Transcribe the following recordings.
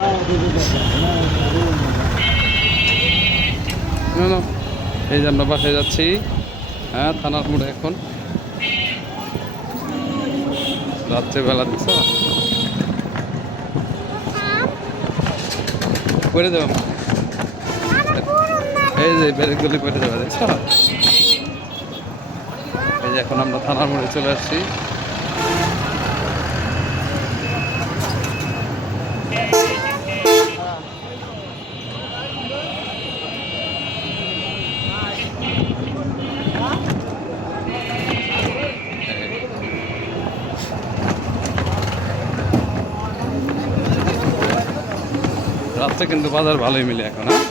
এই যে আমরা বাসায় যাচ্ছি। হ্যাঁ, থানার মোড়ে এখন রাত্রেবেলা দিচ্ছ করে দেব। এই যে ব্যারেকগুলি করে দেওয়া দেখছ। এই যে এখন আমরা থানার মোড়ে চলে আসছি। রাত্রে কিন্তু বাজার ভালোই মিলে এখন। হ্যাঁ,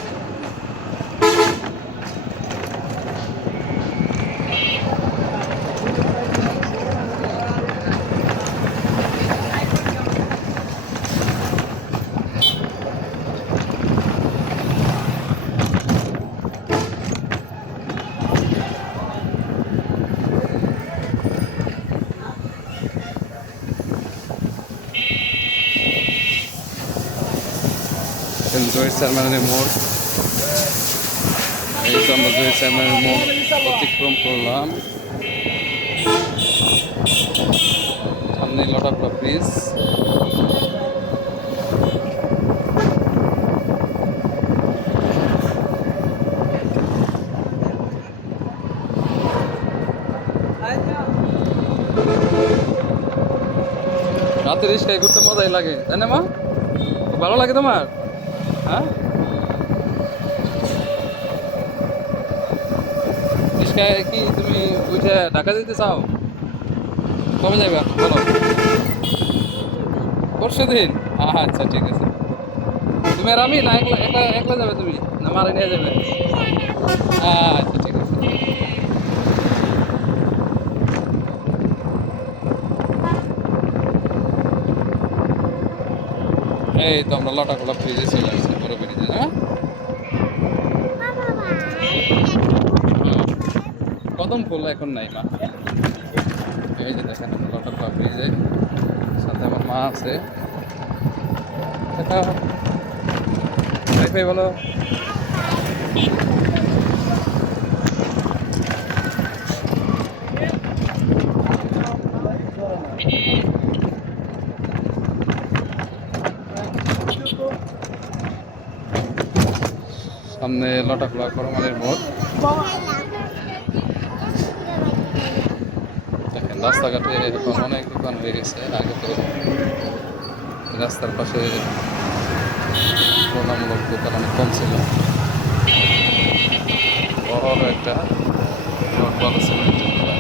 জহির চেয়ারম্যানের মোড়। এই তো আমরা জহির চেয়ারম্যানের মোড় অতিক্রম করলাম। সামনে লটাপড়া ব্রিজ। রাতে রিক্সায় ঘুরতে মজাই লাগে, তাই না মা? ভালো লাগে তোমার? হ্যাঁ, রিক্সায় কি তুমি উঠে ঢাকা যেতে চাও? কবে যাবে বলো? পরশু দিন? আচ্ছা, ঠিক আছে। তুমি আর আমি না একলা একলা একলা যাবে? তুমি না মারে নিয়ে যাবে? আচ্ছা, ঠিক আছে। এই তো আমরা লটাকলা ব্রিজে চলে আসছি, বড় ব্রিজে। হ্যাঁ, কদম ফুল এখন নাই মা। এই যে দেখেন লটাকলা ব্রিজে, সাথে আমার মা আছে। এটা ভাই ভাই বলো। সামনে লটাকলা করমালির মোড়। দেখেন রাস্তাঘাটে এখন অনেক দোকান হয়ে গেছে। আগে তো রাস্তার পাশে তুলনামূলক দোকান অনেক কম ছিল। বড় একটা ভালো সিমেন্টের দোকান।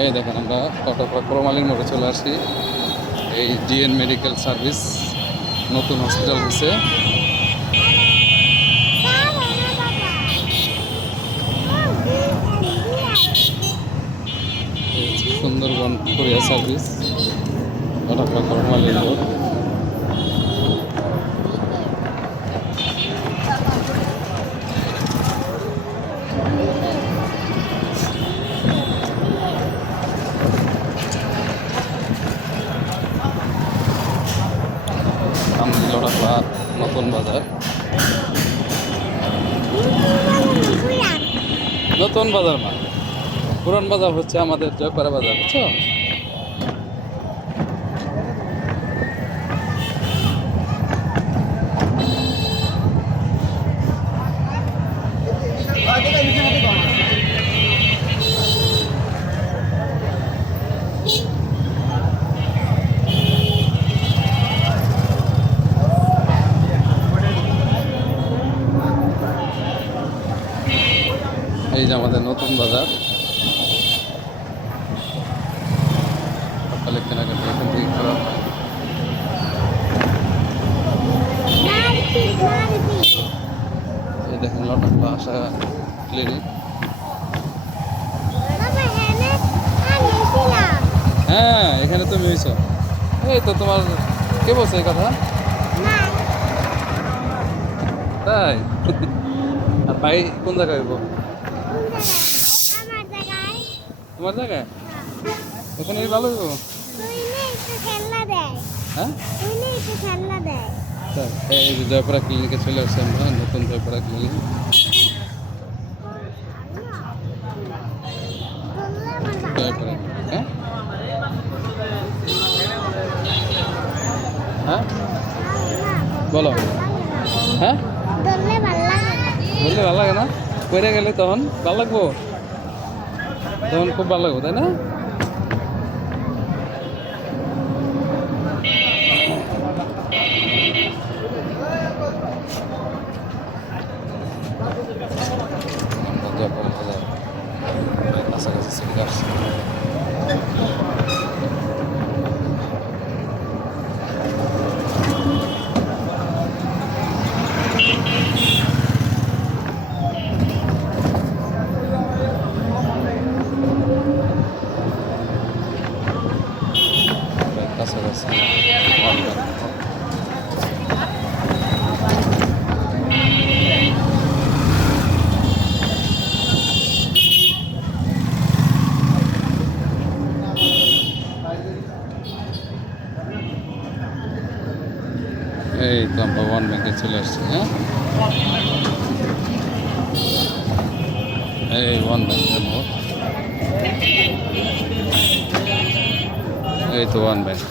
এই দেখেন আমরা লটাকলা করমালির মোড়ে চলে আসি। এই জিএন মেডিকেল সার্ভিস নতুন হসপিটাল হয়েছে। সুন্দরবন কোরিয়া সার্ভিস লটাকলা করমালির মোড়। লটাকলা নতুন বাজার। নতুন বাজার না, পুরান বাজার হচ্ছে আমাদের জয়পাড়া বাজার, বুঝছো? এই যে আমাদের নতুন বাজার। সকালে কেনাকাটা এখান থেকে করা হয়। এই দেখেন লটাকলা আশা ক্লিনিক। হ্যাঁ, এখানে তুমি হয়েছ। এই তো তোমার কে বলছে এই কথা? তাই? আর ভাই কোন জায়গায় হইব? তোমার জায়গায়? এখানে ভালো হইব? হ্যাঁ তাই? এই যে জয়পুরা ক্লিনিকে চলে আসছে আমরা, নতুন জয়পুরা ক্লিনিক। জয়পুরা, হ্যাঁ হ্যাঁ বলো। হ্যাঁ বললে ভালো লাগে না? কইরা গেলে তখন ভালো লাগবো, তখন খুব ভালো লাগবো, তাই না? জয়পুরা বাজার প্রায় কাছাকাছি চলে আসছে। প্রায় কাছাকাছি এই তো আমরা ওয়ান ব্যাংকে চলে আসছি। হ্যাঁ এই ওয়ান ব্যাংকের মোড়, এই তো ওয়ান ব্যাংক।